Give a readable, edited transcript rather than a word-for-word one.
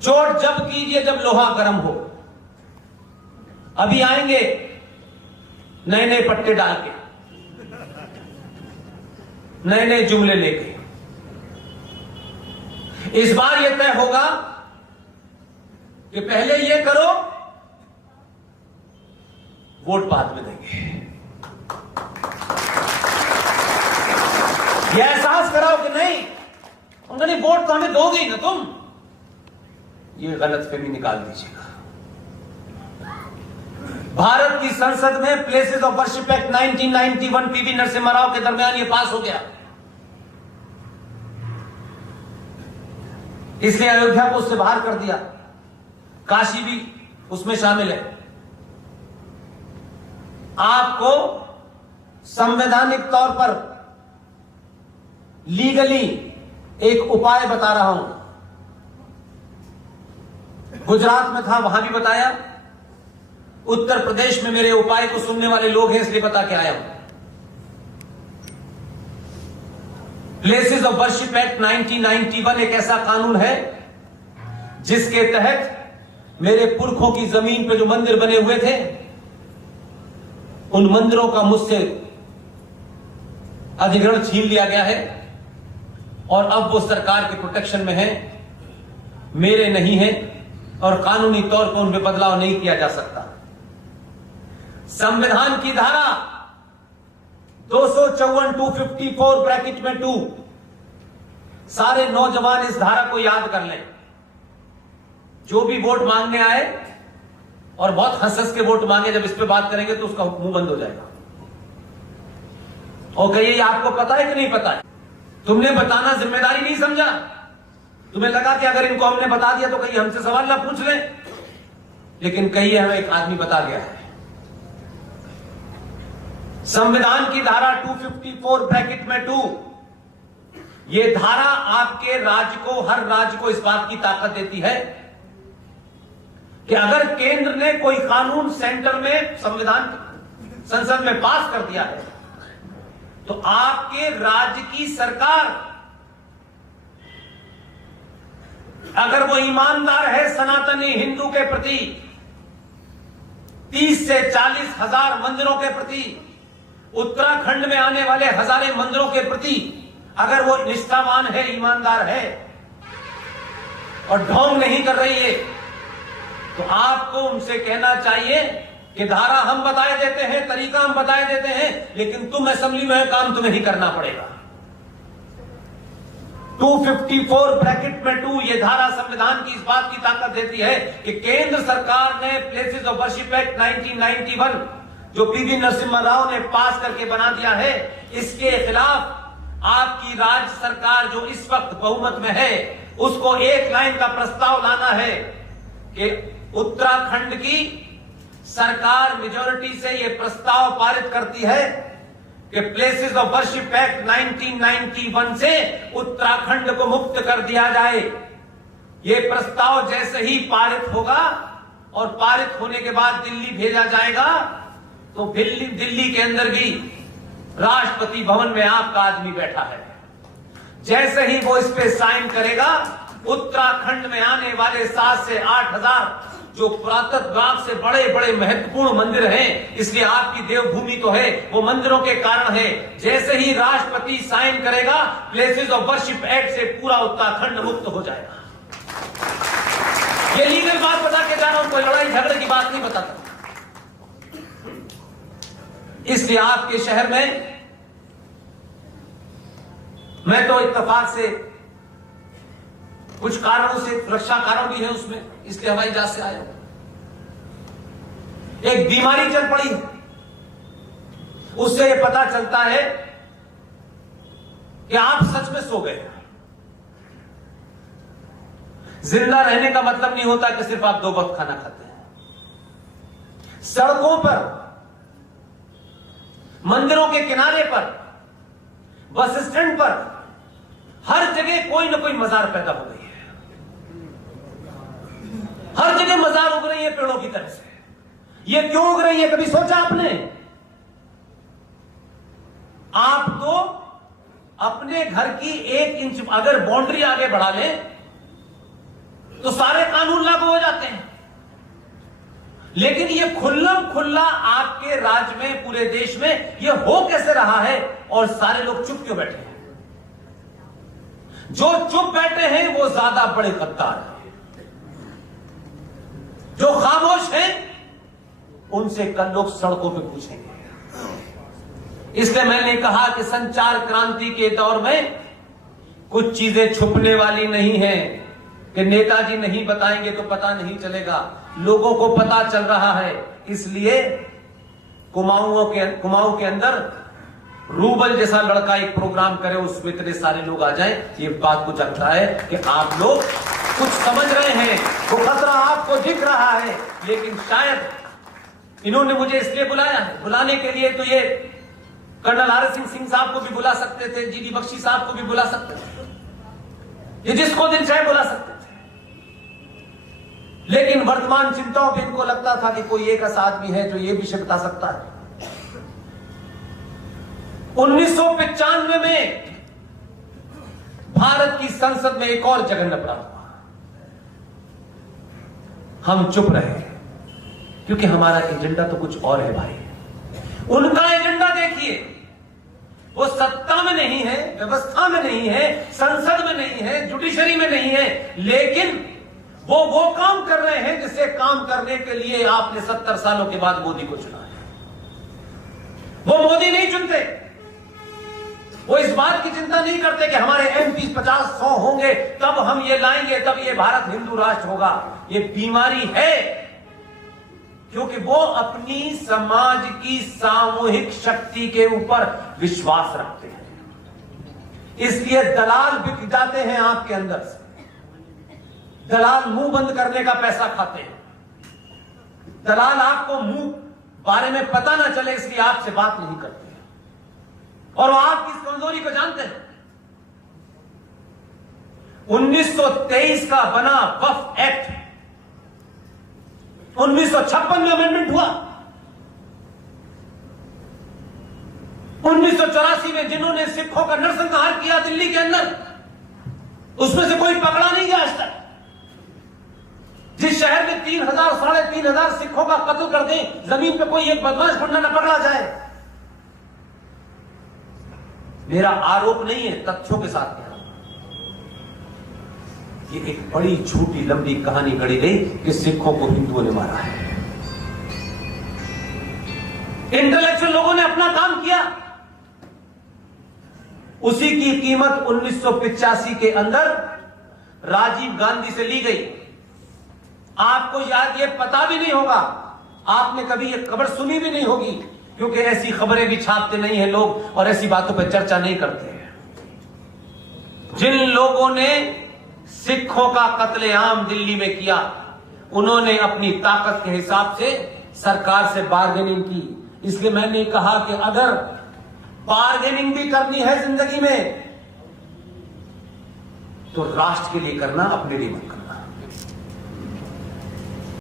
चोट जब कीजिए जब लोहा गर्म हो। अभी आएंगे नए नए पट्टे डाल के, नए नए जुमले लेके। इस बार यह तय होगा कि पहले ये करो, वोट बाद में देंगे। यह एहसास कराओ कि नहीं, उनका नहीं, वोट तो हमें दोगे ही ना तुम। ये गलतफहमी निकाल दीजिएगा। भारत की संसद में places of worship act 1991 PV Narasimha Rao के दरमियान यह पास हो गया, इसलिए अयोध्या को उससे बाहर कर दिया। काशी भी उसमें शामिल है। आपको संवैधानिक तौर पर लीगली एक उपाय बता रहा हूं। गुजरात में था, वहां भी बताया। उत्तर प्रदेश में मेरे उपाय को सुनने वाले लोग हैं, इसलिए बता के आया हूं। प्लेसेस ऑफ वर्शिप एक्ट 1991 एक ऐसा कानून है जिसके तहत मेरे पुरखों की जमीन पे जो मंदिर बने हुए थे, उन मंदिरों का मुझसे अधिग्रहण छीन लिया गया है और अब वो सरकार के प्रोटेक्शन में है, मेरे नहीं है, और कानूनी तौर पर उनमें बदलाव नहीं किया जा सकता। संविधान की धारा 254 254 ब्रैकेट में 2, सारे नौजवान इस धारा को याद कर लें। जो भी वोट मांगने आए और बहुत हंस के वोट मांगे, जब इस पे बात करेंगे तो उसका मुंह बंद हो जाएगा और कहिए आपको पता है कि नहीं पता है। तुमने बताना जिम्मेदारी नहीं समझा। तुम्हें लगा कि अगर इनको हमने बता दिया तो कहीं हमसे सवाल ना पूछ लें, लेकिन कहिए हमें एक आदमी बता गया है। संविधान की धारा 254 ब्रैकेट में 2, यह धारा आपके राज्य को, हर राज्य को इस बात की ताकत देती है कि अगर केंद्र ने कोई कानून सेंटर में संविधान संसद में पास कर दिया है तो आपके राज्य की सरकार, अगर वो ईमानदार है सनातनी हिंदू के प्रति, 30 से 40 हजार मंदिरों के प्रति, उत्तराखंड में आने वाले हजारों मंदिरों के प्रति अगर वो निष्ठावान है, ईमानदार है और ढोंग नहीं कर रही है, तो आपको उनसे कहना चाहिए कि धारा हम बताए देते हैं, तरीका हम बताए देते हैं, लेकिन तुम असेंबली में काम तुम्हें ही करना पड़ेगा। 254 ब्रैकेट में 2, यह धारा संविधान की इस बात की ताकत देती है कि केंद्र सरकार ने प्लेसेस ऑफ वर्शिप एक्ट 1991 जो पीवी नरसिम्हा राव ने पास करके बना दिया है, इसके खिलाफ आपकी राज्य सरकार जो इस वक्त बहुमत में है, उसको एक लाइन का प्रस्ताव लाना है कि उत्तराखंड की सरकार मेजॉरिटी से यह प्रस्ताव पारित करती है कि प्लेसेस ऑफ वर्शिप एक्ट 1991 से उत्तराखंड को मुक्त कर दिया जाए। यह प्रस्ताव जैसे ही पारित होगा और पारित होने के बाद दिल्ली भेजा जाएगा, तो दिल्ली के अंदर भी राष्ट्रपति भवन में आपका आदमी बैठा है। जैसे ही वो इस पे साइन करेगा, उत्तराखंड में आने वाले 7 से 8 हजार जो पुरातत्ववाद से बड़े बड़े महत्वपूर्ण मंदिर हैं, इसलिए आपकी देवभूमि तो है, वो मंदिरों के कारण है। जैसे ही राष्ट्रपति साइन करेगा, प्लेसेस ऑफ वर्शिप एक्ट से पूरा उत्तराखंड मुक्त हो जाएगा। ये लीगल बात बता के जा रहा हूं, कोई लड़ाई झगड़े की बात नहीं बताता। इसलिए आपके शहर में मैं तो इत्तेफाक से, कुछ कारणों से, सुरक्षा कारण भी है उसमें, इसलिए हवाई जहाज से आया। एक बीमारी चल पड़ी है, उससे यह पता चलता है कि आप सच में सो गए। जिंदा रहने का मतलब नहीं होता कि सिर्फ आप 2 वक्त खाना खाते हैं। सड़कों पर, मंदिरों के किनारे पर, बस स्टैंड पर, हर जगह कोई ना कोई मजार पैदा हो गई है। हर जगह मजार उग रही है पेड़ों की तरह से। ये क्यों उग रही है, कभी सोचा आपने? आप तो अपने घर की 1 इंच अगर बाउंड्री आगे बढ़ा लें तो सारे कानून लागू हो जाते हैं। लेकिन ये खुल्लम खुल्ला आपके राज्य में, पूरे देश में ये हो कैसे रहा है और सारे लोग चुप क्यों बैठे हैं? जो चुप बैठे हैं वो ज्यादा बड़े गद्दार हैं। जो खामोश हैं उनसे कल लोग सड़कों पे पूछेंगे। इसलिए मैंने कहा कि संचार क्रांति के दौर में कुछ चीजें छुपने वाली नहीं है कि नेताजी नहीं बताएंगे तो पता नहीं चलेगा। लोगों को पता चल रहा है। इसलिए कुमाऊं के अंदर रूबल जैसा लड़का एक प्रोग्राम करे, उसमें इतने सारे लोग आ जाएं। ये बात को चलता है कि आप लोग कुछ समझ रहे हैं, वो खतरा आपको दिख रहा है। लेकिन शायद इन्होंने मुझे इसलिए बुलाया है, बुलाने के लिए तो ये कर्नल आर सिंह साहब को भी बुला सकते थे, जीडी बख्शी साहब को भी बुला सकते थे, ये जिसको दिन चाहे बुला सकते थे। लेकिन वर्तमान चिंताओं पे इनको लगता था कि कोई एक ऐसा आदमी है जो ये विषय बता सकता है। 1995 में भारत की संसद में एक और जघन्य अपराध हुआ। हम चुप रहे क्योंकि हमारा एजेंडा तो कुछ और है भाई। उनका एजेंडा देखिए, वो सत्ता में नहीं है, व्यवस्था में नहीं है, संसद में नहीं है, जुडिशरी में नहीं है, लेकिन वो काम कर रहे हैं जिसे काम करने के लिए आपने 70 सालों के बाद मोदी को चुना है। वो मोदी नहीं चुनते, वो इस बात की चिंता नहीं करते कि हमारे एमपी 50-100 होंगे तब हम ये लाएंगे, तब ये भारत हिंदू राष्ट्र होगा। ये बीमारी है क्योंकि वो अपनी समाज की सामूहिक शक्ति के ऊपर विश्वास रखते हैं। इसलिए दलाल बिक जाते हैं आपके अंदर से। दलाल मुंह बंद करने का पैसा खाते हैं। दलाल आपको मुंह बारे में पता ना चले इसलिए आपसे बात नहीं करते हैं और वो आपकी इस कमजोरी को जानते हैं। 1923 का बना वक्फ एक्ट 1956 में अमेंडमेंट हुआ। 1984 में जिन्होंने सिखों का नरसंहार किया दिल्ली के अंदर, उसमें से कोई पकड़ा नहीं गया आज तक। जिस शहर में 3,000 3,500 सिखों का कत्ल कर दें, जमीन पे कोई एक बदमाश गुंडा न पकड़ा जाए। मेरा आरोप नहीं है, तथ्यों के साथ कह रहा हूं। ये एक बड़ी झूठी लंबी कहानी गढ़ी गई कि सिखों को हिंदुओं ने मारा है। इंटेलेक्चुअल लोगों ने अपना काम किया, उसी की कीमत 1985 के अंदर राजीव गांधी से ली गई। आपको याद ये पता भी नहीं होगा, आपने कभी ये खबर सुनी भी नहीं होगी क्योंकि ऐसी खबरें भी छापते नहीं हैं लोग और ऐसी बातों पर चर्चा नहीं करते हैं। जिन लोगों ने सिखों का कत्लेआम दिल्ली में किया, उन्होंने अपनी ताकत के हिसाब से सरकार से बार्गेनिंग की। इसलिए मैंने कहा कि अगर बार्गेनिंग भी करनी है जिंदगी में तो राष्ट्र के लिए करना, अपने लिए मत करना।